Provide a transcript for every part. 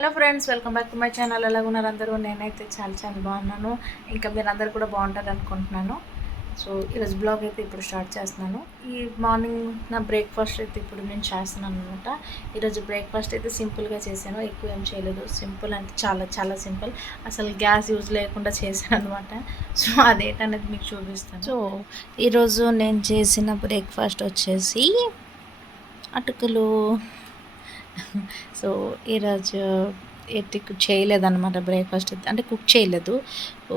Hello friends, welcome back to my channel. ఎలాగున్నారు అందరూ? నేనైతే చాలా బాగున్నాను. ఇంకా మీరందరూ కూడా బాగుంటారు అనుకుంటున్నాను. సో ఈరోజు బ్లాగ్ అయితే ఇప్పుడు స్టార్ట్ చేస్తున్నాను. ఈ మార్నింగ్ నా బ్రేక్ఫాస్ట్ అయితే ఇప్పుడు నేను చేస్తున్నాను అనమాట. ఈరోజు బ్రేక్ఫాస్ట్ అయితే సింపుల్గా చేశాను, ఎక్కువ ఏం చేయలేదు. సింపుల్ అంటే చాలా సింపుల్. అసలు గ్యాస్ యూజ్ లేకుండా చేశాను అనమాట. సో అదేంటనేది మీకు చూపిస్తాను. సో ఈరోజు నేను చేసిన బ్రేక్ఫాస్ట్ వచ్చేసి అటుకులు. సో ఈరోజు కుక్ చేయలేదన్నమాట. బ్రేక్ఫాస్ట్ అంటే కుక్ చేయలేదు. సో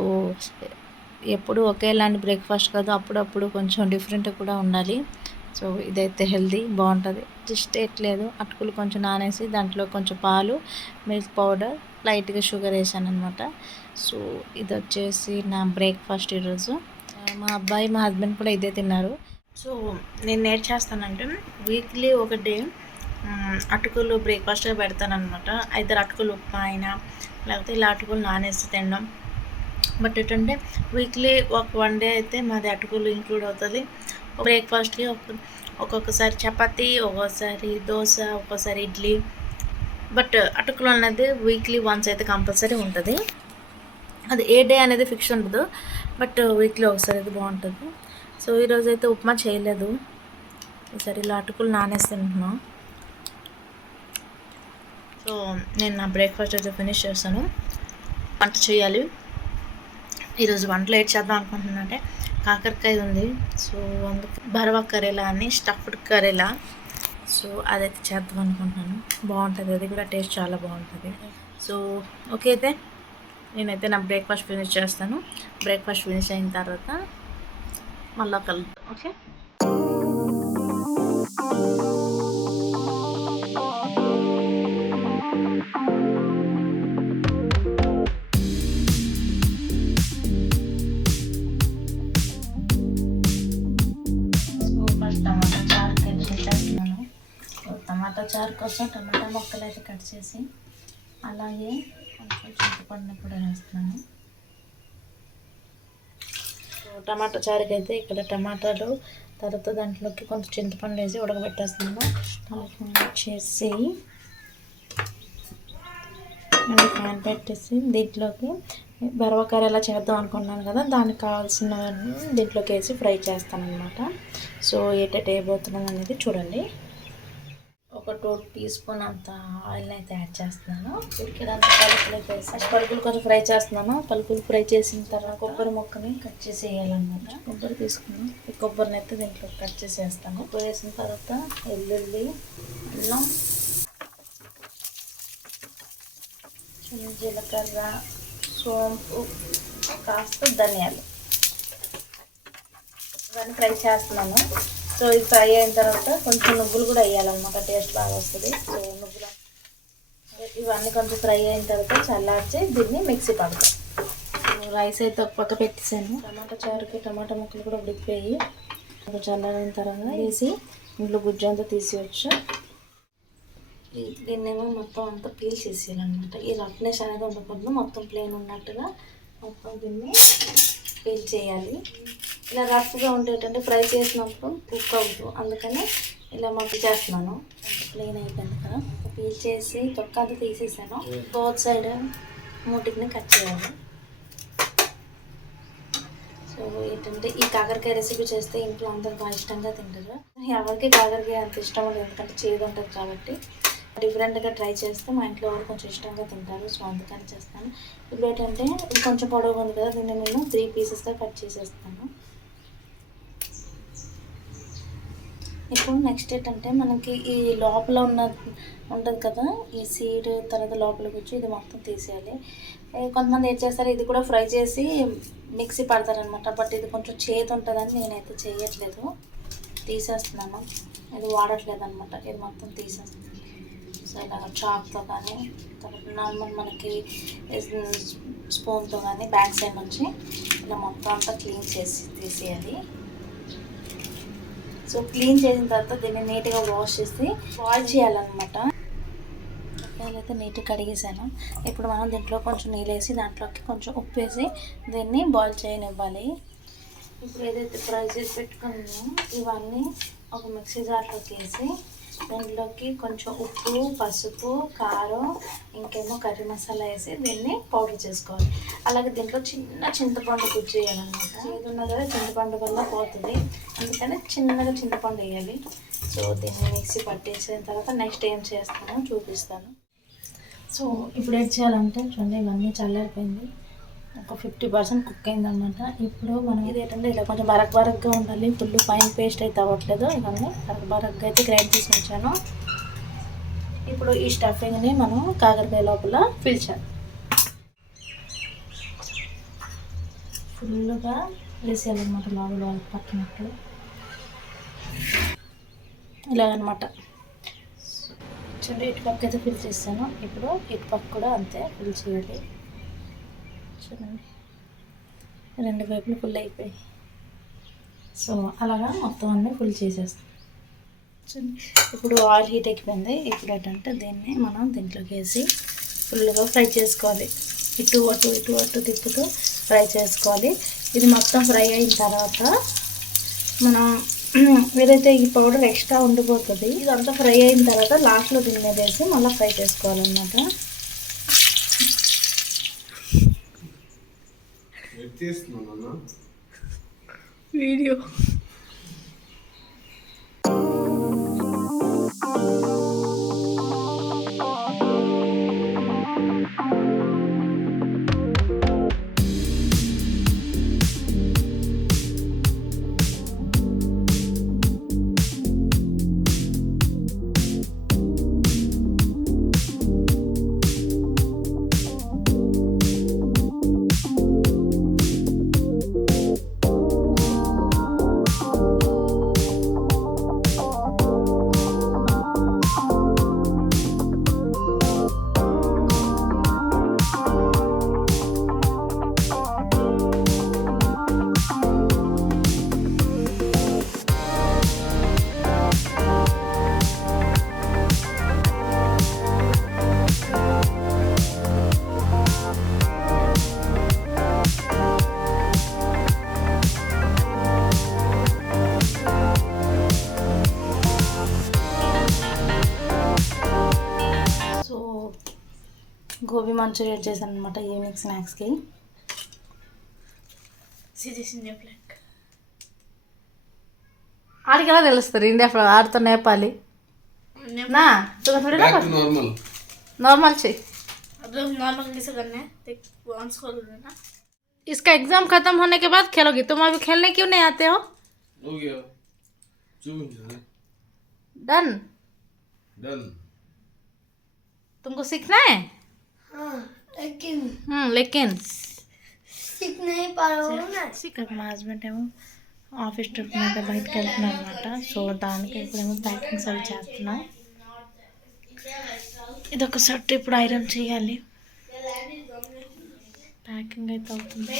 ఎప్పుడు ఒకేలాంటి బ్రేక్ఫాస్ట్ కాదు, అప్పుడప్పుడు కొంచెం డిఫరెంట్ కూడా ఉండాలి. సో ఇదైతే హెల్దీ బాగుంటుంది. జస్ట్ ఎట్లేదు, అటుకులు కొంచెం నానేసి దాంట్లో కొంచెం పాలు, మిల్క్ పౌడర్, లైట్గా షుగర్ వేసాను అనమాట. సో ఇది వచ్చేసి నా బ్రేక్ఫాస్ట్ ఈరోజు. మా అబ్బాయి మా హస్బెండ్ కూడా ఇదే తిన్నారు. సో నేను నేట్ చేస్తానంటే వీక్లీ ఒక డే అటుకులు బ్రేక్ఫాస్ట్గా పెడతాను అనమాట. అయితే అటుకులు ఉప్మా అయినా లేకపోతే ఇలా అటుకులు నానేసి తినడం. బట్ ఏంటంటే వీక్లీ వన్ డే అయితే మాది అటుకులు ఇంక్లూడ్ అవుతుంది బ్రేక్ఫాస్ట్కి. ఒక్కొక్కసారి చపాతీ, ఒక్కోసారి దోశ, ఒక్కోసారి ఇడ్లీ. బట్ అటుకులు అనేది వీక్లీ వన్స్ అయితే కంపల్సరీ ఉంటుంది. అది ఏ డే అనేది ఫిక్స్ ఉండదు, బట్ వీక్లీ ఒకసారి అయితే బాగుంటుంది. సో ఈరోజు అయితే ఉప్మా చేయలేదు, ఈసారి ఇలా అటుకులు నానేసి తింటున్నాను. సో నేను నా బ్రేక్ఫాస్ట్ అయితే ఫినిష్ చేస్తాను. వంట చేయాలి. ఈరోజు వంటలో ఏం చేద్దాం అనుకుంటున్నానంటే కాకరకాయ ఉంది. సో అందుకు బరవా కరేలా అని స్టఫ్డ్ కరేలా. సో అదైతే చేద్దాం అనుకుంటున్నాను. బాగుంటుంది, అది కూడా టేస్ట్ చాలా బాగుంటుంది. సో ఓకే, అయితే నేనైతే నా బ్రేక్ఫాస్ట్ ఫినిష్ చేస్తాను. బ్రేక్ఫాస్ట్ ఫినిష్ అయిన తర్వాత మళ్ళీ కలుద్దాం. ఓకే. టమాటా చారు కోసం టమాటా ముక్కలు అయితే కట్ చేసి, అలాగే కొంచెం చింతపండు కూడా వేస్తున్నాను. టమాటా చారుకి అయితే ఇక్కడ టమాటాలు, తర్వాత దాంట్లోకి కొంచెం చింతపండు వేసి ఉడకబెట్టేస్తున్నాను. టమాటా చేసి మళ్ళీ ప్యాన్ పెట్టేసి దీంట్లోకి బరవకాయ ఎలా చేద్దాం అనుకున్నాను కదా, దానికి కావాల్సినవన్నీ దీంట్లోకి వేసి ఫ్రై చేస్తాను అనమాట. సో ఏటేట్ వేయబోతున్నాను అనేది చూడండి. ఒక 2 టీ స్పూన్ అంత ఆయిల్ని అయితే యాడ్ చేస్తున్నాను. ఉడికేదంతా పలుకులు అయితే వేసి పలుకులు కొంచెం ఫ్రై చేస్తున్నాను. పలుకులు ఫ్రై చేసిన తర్వాత కొబ్బరి ముక్కని కట్ చేసి వేయాలన్నమాట. కొబ్బరి తీసుకున్నాం, ఈ కొబ్బరిని అయితే దీంట్లో కట్ చేసి వేస్తాను. కొబ్బరి వేసిన తర్వాత వెల్లుల్లి, అల్లం, జీలకర్ర, సోంపు, కాస్త ధనియాలు ఇవన్నీ ఫ్రై చేస్తున్నాను. సో ఇది ఫ్రై అయిన తర్వాత కొంచెం నువ్వులు కూడా వేయాలన్నమాట, టేస్ట్ బాగా వస్తుంది. సో నువ్వులు ఇవన్నీ కొంచెం ఫ్రై అయిన తర్వాత చల్లార్చి దీన్ని మిక్సీ పడతాం. రైస్ అయితే ఒక పక్క పెట్టేసాను. టమాటా చారుకి టమాటా ముక్కలు కూడా ఉడికిపోయి చల్లారిన తర్వాత వేసి ఇంట్లో గుజ్జు అంతా తీసేయచ్చు. దీన్నేమో మొత్తం అంతా పీల్ చేసేయాలన్నమాట. ఈ రఫ్నెస్ అనేది ఉండకూడదు, మొత్తం ప్లెయిన్ ఉన్నట్టుగా మొత్తం దీన్ని పీల్ చేయాలి. ఇలా రఫ్గా ఉండేటంటే ఫ్రై చేసినప్పుడు కుక్ అవ్వదు, అందుకని ఇలా మొక్క చేస్తున్నాను. ప్లెయిన్ అయిపోయింది కదా, పీల్ చేసి తొక్క అంతా తీసేసాను. బోత్ సైడ్ మూటిని కట్ చేయాలి. సో ఏంటంటే ఈ కాకరకాయ రెసిపీ చేస్తే ఇంట్లో అందరు బాగా ఇష్టంగా తింటారు. ఎవరికి కాకరకాయ అంత ఇష్టం ఉండదు, ఎందుకంటే చేదు ఉంటుంది కాబట్టి. డిఫరెంట్గా ట్రై చేస్తే మా ఇంట్లో వాళ్ళు కొంచెం ఇష్టంగా తింటారు. సో అందుకని చేస్తాను. ఇప్పుడు ఏంటంటే ఇది కొంచెం పొడవుగా ఉంది కదా, దీన్ని నేను 3 పీసెస్గా కట్ చేసేస్తాను. ఇప్పుడు నెక్స్ట్ ఏంటంటే మనకి ఈ లోపల ఉంటుంది కదా, ఈ సీడ్ తర్వాత లోపలికి వచ్చి ఇది మొత్తం తీసేయాలి. కొంతమంది ఏం చేస్తారు, ఇది కూడా ఫ్రై చేసి మిక్సీ పడతారనమాట. బట్ ఇది కొంచెం చేదు ఉంటుందని నేనైతే చేయట్లేదు, తీసేస్తున్నాను. ఇది వాడట్లేదు అనమాట, ఇది మొత్తం తీసేస్తున్నాను. సో ఇలాగ చాక్తో కానీ తర్వాత నార్మల్ మనకి స్పూన్తో కానీ బ్యాక్ సైడ్ నుంచి ఇలా మొత్తం అంతా క్లీన్ చేసి తీసేయాలి. సో క్లీన్ చేసిన తర్వాత దీన్ని నీట్గా వాష్ చేసి బాయిల్ చేయాలన్నమాట. అయితే నీట్గా కడిగేసాను. ఇప్పుడు మనం దీంట్లో కొంచెం నీళ్ళు వేసి దాంట్లోకి కొంచెం ఉప్పు వేసి దీన్ని బాయిల్ చేయనివ్వాలి. ఇప్పుడు ఏదైతే ఫ్రై చేసి పెట్టుకున్నామో ఇవన్నీ ఒక మిక్సీ జార్లోకి వేసి దీంట్లోకి కొంచెం ఉప్పు, పసుపు, కారం, ఇంకేమో కర్రీ మసాలా వేసి దీన్ని పౌడర్ చేసుకోవాలి. అలాగే దీంట్లో చిన్న చింతపండు గుజ్జు వేయాలన్నమాట. ఇది ఉన్న కదా చింతపండు వల్ల పోతుంది, అందుకని చిన్నగా చింతపండు వేయాలి. సో దీన్ని మిక్సీ పట్టేసిన తర్వాత నెక్స్ట్ ఏం చేస్తానో చూపిస్తాను. సో ఇప్పుడు ఏం చేయాలంటే చూడండి, ఇవన్నీ చల్లారిపోయింది, ఒక 50% కుక్ అయిందనమాట. ఇప్పుడు మనం ఇదేంటంటే ఇలా కొంచెం బరగ్గా ఉండాలి, ఫుల్ ఫైన్ పేస్ట్ అయితే అవ్వట్లేదు. ఇవన్నీ బరగ్గా అయితే గ్రైండ్ చేసి ఉంచాను. ఇప్పుడు ఈ స్టఫింగ్ని మనం కాకరకాయ లోపల ఫిల్ చేయాలి. ఫుల్గా వేసేయాలన్నమాట, లోపల పట్టినట్టు ఇలాగనమాట. చూడండి, ఇటు పక్క అయితే ఫిల్ చేస్తాను. ఇప్పుడు ఇటు పక్క కూడా అంతే ఫిల్ చేయాలి. చూడండి, 2 వైపులు ఫుల్ అయిపోయాయి. సో అలాగా మొత్తం అన్నీ ఫుల్ చేసేస్తాం. చూడండి, ఇప్పుడు ఆయిల్ హీట్ ఎక్కిపోయింది. ఇప్పుడు ఏంటంటే దీన్ని మనం దీంట్లోకి వేసి ఫుల్గా ఫ్రై చేసుకోవాలి. ఇటు అటు తిప్పుతూ ఫ్రై చేసుకోవాలి. ఇది మొత్తం ఫ్రై అయిన తర్వాత మనం ఏదైతే ఈ పౌడర్ ఎక్స్ట్రా ఉండిపోతుంది, ఇదంతా ఫ్రై అయిన తర్వాత లాస్ట్లో దీని మీద వేసి మళ్ళీ ఫ్రై చేసుకోవాలన్నమాట. వీడియో గోబీ మంచూరియా చేశాను అనమాట ఈవినింగ్ స్నాక్స్కి. ఆడికి ఎలా తెలుస్తుంది ఇండియా ఆడితో నేపాలి ना तो थोड़ी ना नॉर्मल नॉर्मल चाहिए अब नॉर्मल कैसे करने हैं वंस खोल देना. इसका एग्जाम खत्म होने के बाद खेलोगी. तुम अभी खेलने क्यों नहीं आते हो? हो गया डन डन. तुमको सीखना है? हाँ, लेकिन सीख नहीं पा रहा हूँ ना. మా హస్బెండ్ ఏమో ఆఫీస్ ట్రిప్ మీద బయటకు వెళ్తున్నాను అనమాట. సో దానికి ఇప్పుడేమో ప్యాకింగ్స్ అవి చేస్తున్నాం. ఇదొక షర్ట్ ఇప్పుడు ఐరన్ చేయాలి. ప్యాకింగ్ అయితే అవుతుంది.